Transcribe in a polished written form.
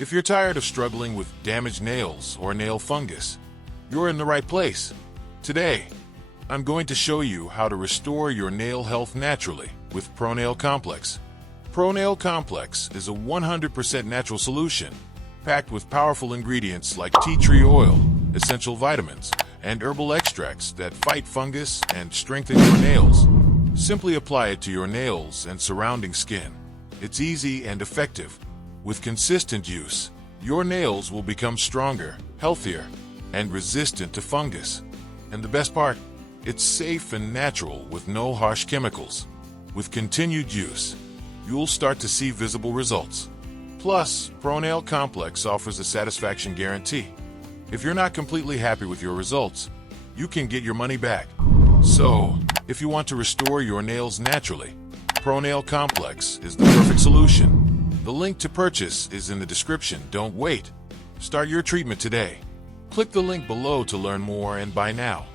If you're tired of struggling with damaged nails or nail fungus, you're in the right place. Today, I'm going to show you how to restore your nail health naturally with ProNail Complex. ProNail Complex is a 100% natural solution packed with powerful ingredients like tea tree oil, essential vitamins, and herbal extracts that fight fungus and strengthen your nails. Simply apply it to your nails and surrounding skin. It's easy and effective. With consistent use, your nails will become stronger, healthier, and resistant to fungus. And the best part, it's safe and natural with no harsh chemicals. With continued use, you'll start to see visible results. Plus, ProNail Complex offers a satisfaction guarantee. If you're not completely happy with your results, you can get your money back. So, if you want to restore your nails naturally, ProNail Complex is the perfect solution. The link to purchase is in the description. Don't wait. Start your treatment today. Click the link below to learn more and buy now.